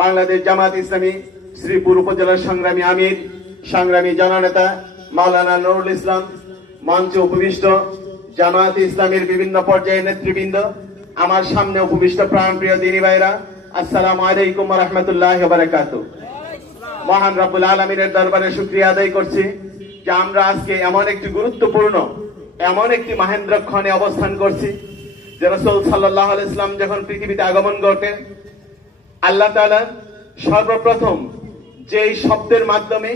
বাংলাদেশ জামাত ইসলামী, শ্রীপুর উপজেলার সংগ্রামী আমির, সংগ্রামী জননেতা মাওলানা নুরুল ইসলাম, মঞ্চে উপবিষ্ট জামাত ইসলামের বিভিন্ন পর্যায়ের নেতৃবৃন্দ, আমার সামনে উপবিষ্ট প্রাণপ্রিয় দিনী ভাইরা, আসসালামু আলাইকুম রহমতুল্লাহ বারাকাতুহ। মহান রাব্বুল আলমিনের দরবারে শুক্রিয়া আদায় করছি যে আমরা আজকে এমন একটি গুরুত্বপূর্ণ, এমন একটি মাহেন্দ্রক্ষণে অবস্থান করছি যে রসুল সাল্লাহ ইসলাম যখন পৃথিবীতে আগমন ঘটে আল্লাহ তাআলা সর্বপ্রথম যেই শব্দের মাধ্যমে,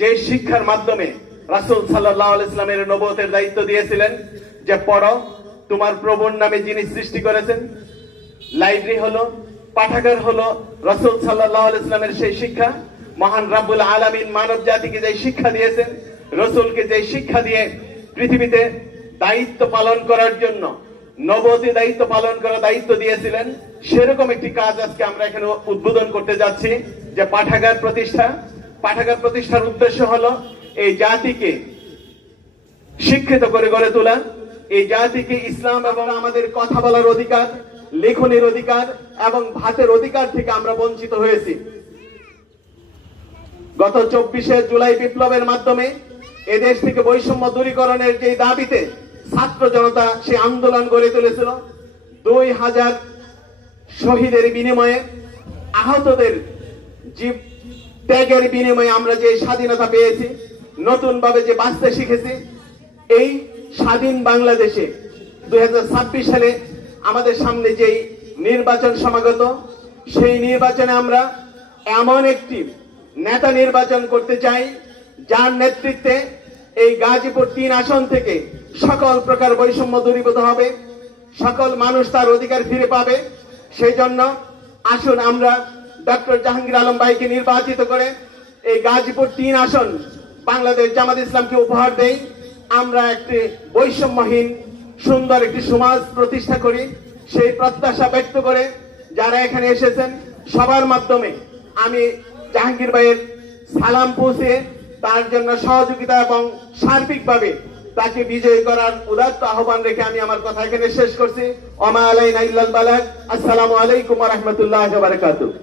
যেই শিক্ষার মাধ্যমে রাসূল সাল্লাহ ইসলামের নবতের দায়িত্ব দিয়েছিলেন যে পড়ো, তোমার প্রবণ নামে যিনি সৃষ্টি করেছেন। লাইব্রেরি হলো, পাঠাগার হলো রসুল সাল্লাহ সেই শিক্ষা। মহান রাব্বুল আলামিন মানব জাতিকে যে শিক্ষা দিয়েছেন, রসুলকে যে শিক্ষা দিয়ে পৃথিবীতে দায়িত্ব পালন করার জন্য নবতী দায়িত্ব পালন করার দায়িত্ব দিয়েছিলেন। সেরকম একটি কাজ আজকে আমরা এখানে উদ্বোধন করতে যাচ্ছি, যে পাঠাগার প্রতিষ্ঠা। পাঠাগার প্রতিষ্ঠার উদ্দেশ্য হলো এই জাতিকে শিক্ষিত করে গড়ে তোলা, এই জাতিকে ইসলাম এবং আমাদের কথা বলার অধিকার, লেখনের অধিকার এবং ভাতের অধিকার থেকে আমরা বঞ্চিত হয়েছি। গত চব্বিশে জুলাই বিপ্লবের মাধ্যমে এদেশ থেকে বৈষম্য দূরীকরণের যে দাবিতে ছাত্র জনতা সে আন্দোলন গড়ে তুলেছিল। দুই হাজার শহীদের বিনিময়ে আহতদের জীব ত্যাগের বিনিময়ে আমরা যে স্বাধীনতা পেয়েছি নতুন ভাবে যে বাঁচতে শিখেছি, এই স্বাধীন বাংলাদেশে দুই হাজার ছাব্বিশ সালে আমাদের সামনে যেই নির্বাচন সমাগত, সেই নির্বাচনে আমরা এমন একটি নেতা নির্বাচন করতে চাই, যার নেতৃত্বে এই গাজীপুর তিন আসন থেকে সকল প্রকার বৈষম্য দূরীভূত হবে। সকল মানুষ তার অধিকার ফিরে পাবে। সেই জন্য আসুন আমরা ডক্টর জাহাঙ্গীর আলম ভাইকে নির্বাচিত করে এই গাজীপুর তিন আসন বাংলাদেশ জামাত ইসলামকে উপহার দেই। আমরা একটি বৈষম্যহীন, সুন্দর একটি সমাজ প্রতিষ্ঠা করি। সেই প্রত্যাশা ব্যক্ত করে যারা এখানে এসেছেন, সবার মাধ্যমে আমি জাহাঙ্গীর ভাইয়ের সালাম পৌঁছে তার জন্য সহযোগিতা এবং সার্বিকভাবে তাকে বিজয়ী করার উদাত্ত আহ্বান রেখে আমি আমার কথা এখানে শেষ করছি। ওমা আলাইনা ইল্লাল বালাগ। আসসালামু আলাইকুম রাহমাতুল্লাহি